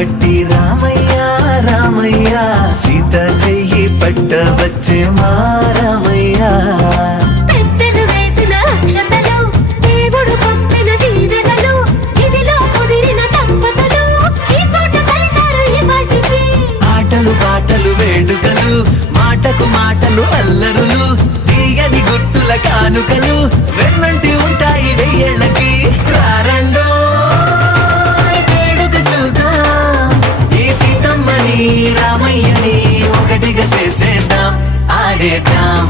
పట్టి రామయ్య రామయ్య సీత చెయ్యి పట్ట వచ్చే మా రామయ్య. పెద్దలు వేసిన అక్షతలు, దేవుడు పంపిన దీవెనలు, ఇవిలో కుదిరిన దంపతులు ఈ చోట కలిసారు ఈ పాటికి. ఆటలు పాటలు వేడుకలు, మాటకు మాటలు అల్లరులు, తీయని గుర్తుల కానుకలు వెన్నంటి ఉంటాయి వెయ్యేళ్ళకి. రారండో వేడుక చూద్దాం, ఈ సీతమ్మని రామయ్యని ఒకటిగా చేసేద్దాం, ఆడేద్దాం.